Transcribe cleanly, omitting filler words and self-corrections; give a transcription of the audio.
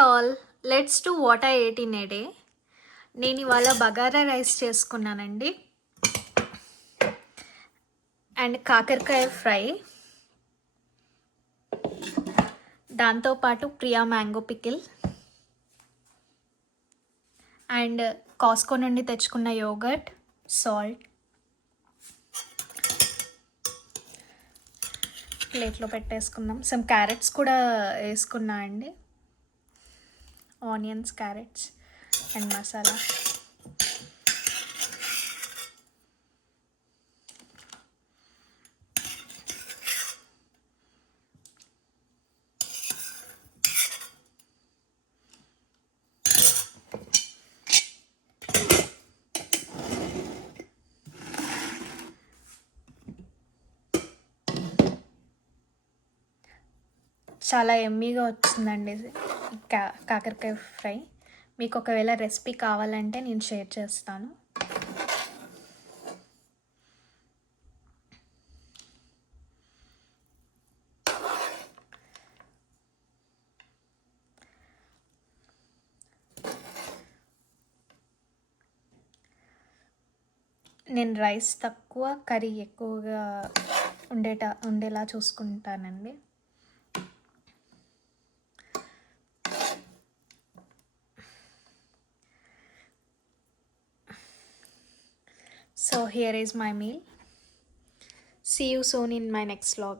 All, let's do what I eight in a day. నేను ఇవాళ బగారా రైస్ చేసుకున్నానండి అండ్ కాకరకాయ ఫ్రై, దాంతోపాటు ప్రియా మ్యాంగో పికిల్ అండ్ కాస్కో నుండి తెచ్చుకున్న యోగర్ట్, సాల్ట్. ప్లేట్లో పెట్టేసుకుందాం. సమ్ క్యారెట్స్ కూడా వేసుకున్నా అండి, ఆనియన్స్, క్యారెట్స్ అండ్ మసాలా. చాలా ఎమ్మీగా వచ్చిందండి కాకరకాయ ఫ్రై. మీకు ఒకవేళ రెసిపీ కావాలంటే నేను షేర్ చేస్తాను. నేను రైస్ తక్కువ, కర్రీ ఎక్కువగా ఉండేలా చూసుకుంటానండి. So here is my meal. See you soon in my next vlog.